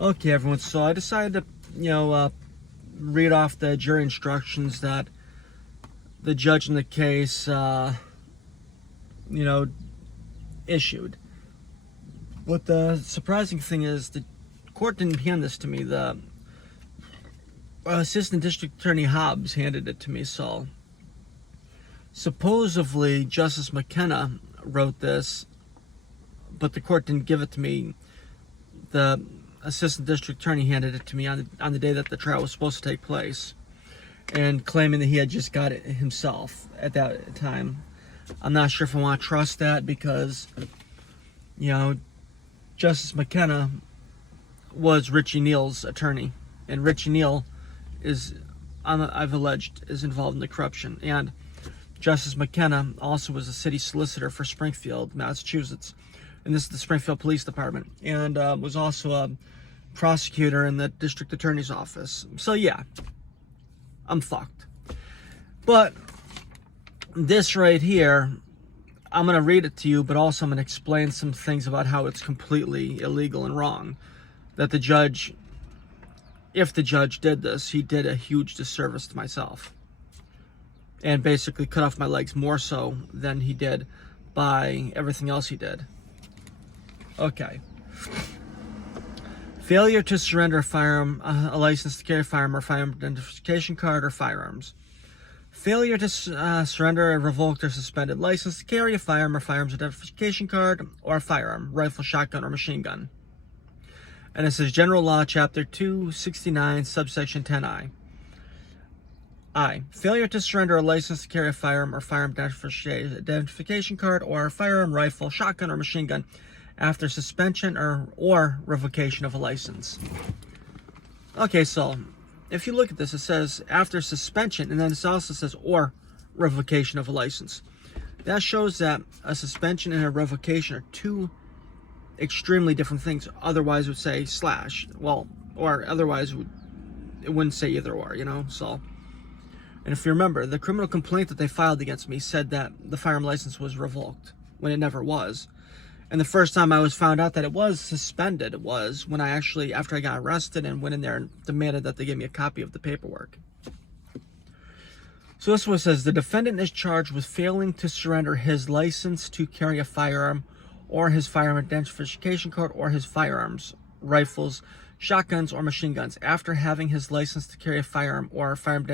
Okay, everyone, so I decided to, read off the jury instructions that the judge in the case, issued. But the surprising thing is the court didn't hand this to me. The Assistant District Attorney Hobbs handed it to me, so supposedly Justice McKenna wrote this, but the court didn't give it to me. The Assistant District Attorney handed it to me on the day that the trial was supposed to take place, and claiming that he had just got it himself at that time. I'm not sure if I want to trust that because, Justice McKenna was Richie Neal's attorney, and Richie Neal I've alleged, is involved in the corruption. And Justice McKenna also was a city solicitor for Springfield, Massachusetts, and this is the Springfield Police Department, and was also a prosecutor in the district attorney's office. So yeah, I'm fucked. But this right here, I'm going to read it to you, but also I'm going to explain some things about how it's completely illegal and wrong. That the judge, if the judge did this, he did a huge disservice to myself. And basically cut off my legs more so than he did by everything else he did. Okay. Failure to surrender a firearm, a license to carry a firearm or firearm identification card or firearms. Failure to surrender a revoked or suspended license to carry a firearm or firearms identification card or a firearm, rifle, shotgun, or machine gun. And it says General Law, Chapter 269, subsection 10I. I. Failure to surrender a license to carry a firearm or firearm identification card or a firearm, rifle, shotgun, or machine gun after suspension or revocation of a license. Okay, so if you look at this, it says after suspension, and then it also says or revocation of a license. That shows that a suspension and a revocation are two extremely different things. Otherwise it would say slash. Well, or otherwise it wouldn't say either or, so. And if you remember, the criminal complaint that they filed against me said that the firearm license was revoked, when it never was. And the first time I was found out that it was suspended was when I actually, after I got arrested and went in there and demanded that they give me a copy of the paperwork. So this one says, the defendant is charged with failing to surrender his license to carry a firearm or his firearm identification card or his firearms, rifles, shotguns, or machine guns after having his license to carry a firearm or a firearm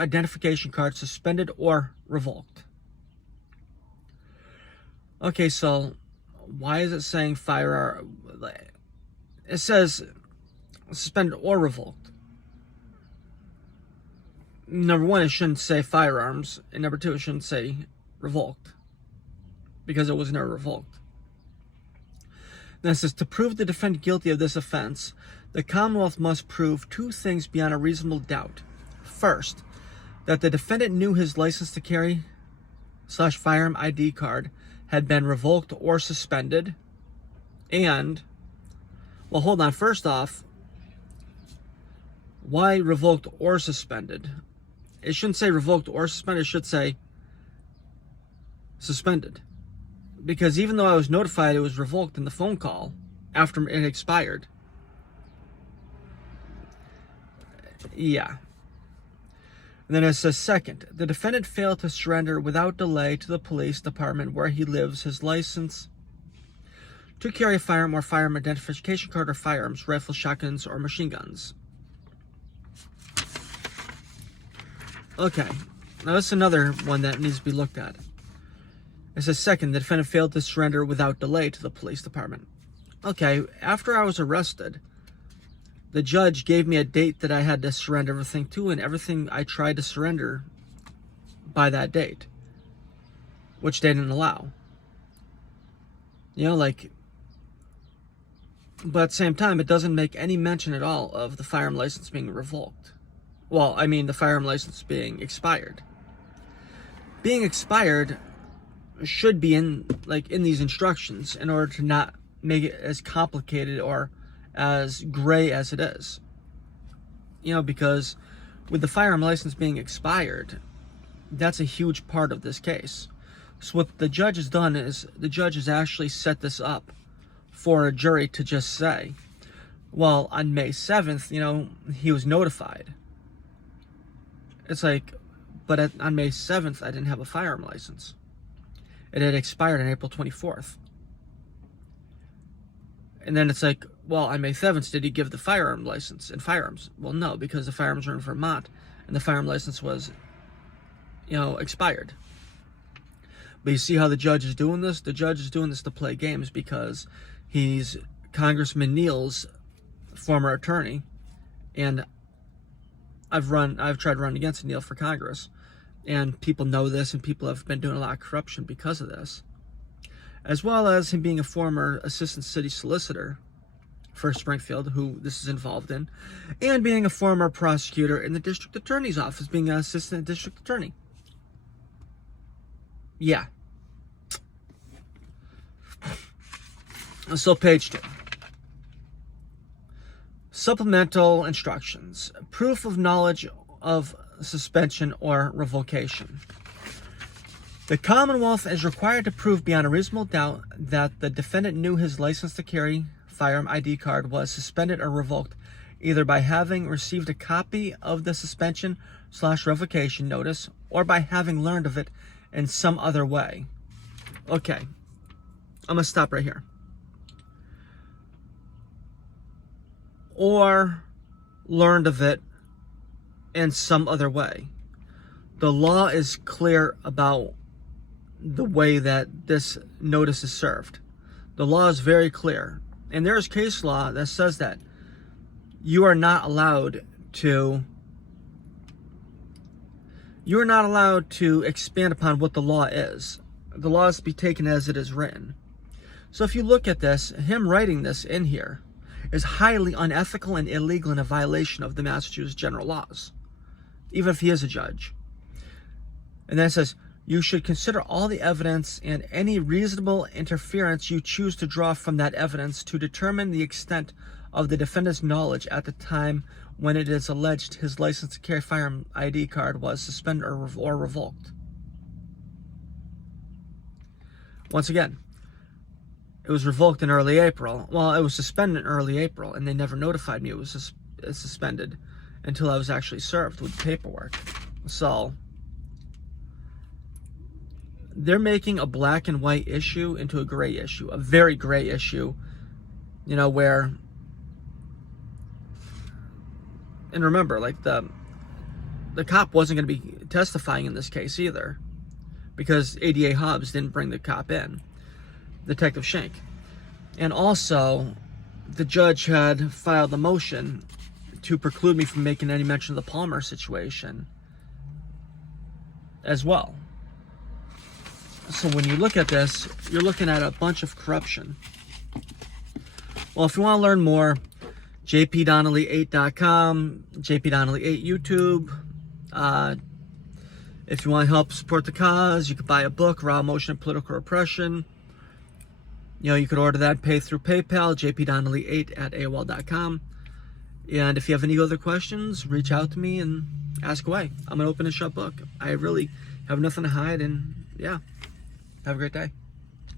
identification card suspended or revoked. Okay, so why is it saying firearm? It says suspended or revoked. Number one, it shouldn't say firearms, and number two, it shouldn't say revoked, because it was never revoked. Then it says, to prove the defendant guilty of this offense, the Commonwealth must prove two things beyond a reasonable doubt. First, that the defendant knew his license to carry / firearm ID card had been revoked or suspended, and, well, hold on, first off, why revoked or suspended? It shouldn't say revoked or suspended, it should say suspended. Because even though I was notified it was revoked in the phone call after it expired. Yeah. And then it says, second, the defendant failed to surrender without delay to the police department where he lives his license to carry a firearm or firearm identification card or firearms, rifles, shotguns, or machine guns. Okay, now this is another one that needs to be looked at. It says, second, the defendant failed to surrender without delay to the police department. Okay, after I was arrested, the judge gave me a date that I had to surrender everything to, and everything I tried to surrender by that date, which they didn't allow. But at the same time, it doesn't make any mention at all of the firearm license being revoked. Well, I mean the firearm license being expired. Being expired should be in these instructions in order to not make it as complicated or as gray as it is. Because with the firearm license being expired, that's a huge part of this case. So what the judge has done is the judge has actually set this up for a jury to just say, well, on May 7th, he was notified. It's like, but on May 7th, I didn't have a firearm license. It had expired on April 24th. And then it's like, well, on May 7th, did he give the firearm license and firearms? Well, no, because the firearms were in Vermont and the firearm license was, expired. But you see how the judge is doing this? The judge is doing this to play games because he's Congressman Neal's former attorney, and I've tried running against Neal for Congress, and people know this, and people have been doing a lot of corruption because of this, as well as him being a former assistant city solicitor for Springfield, who this is involved in, and being a former prosecutor in the district attorney's office, being an assistant district attorney. Yeah. So page 2. Supplemental instructions. Proof of knowledge of suspension or revocation. The Commonwealth is required to prove beyond a reasonable doubt that the defendant knew his license to carry firearm ID card was suspended or revoked, either by having received a copy of the suspension/revocation notice or by having learned of it in some other way. Okay, I'm going to stop right here. Or learned of it in some other way. The law is clear about the way that this notice is served. The law is very clear. And there is case law that says that you are not allowed to expand upon what the law is. The law is to be taken as it is written. So if you look at this, him writing this in here is highly unethical and illegal and a violation of the Massachusetts general laws, even if he is a judge. And then it says, you should consider all the evidence and any reasonable inference you choose to draw from that evidence to determine the extent of the defendant's knowledge at the time when it is alleged his license to carry firearm ID card was suspended or revoked. Once again, it was revoked in early April. Well, it was suspended in early April, and they never notified me it was suspended until I was actually served with the paperwork. So they're making a black and white issue into a gray issue, a very gray issue, where, and remember, like the cop wasn't going to be testifying in this case either, because ADA Hobbs didn't bring the cop in, Detective Schenk. And also, the judge had filed a motion to preclude me from making any mention of the Palmer situation as well. So when you look at this, you're looking at a bunch of corruption. Well, if you want to learn more, jpdonnelly8.com, jpdonnelly8 YouTube. If you want to help support the cause, you could buy a book, Raw Emotion and Political Repression. You could order that, pay through PayPal, jpdonnelly8@aol.com. And if you have any other questions, reach out to me and ask away. I'm an open and shut book. I really have nothing to hide, and yeah, have a great day.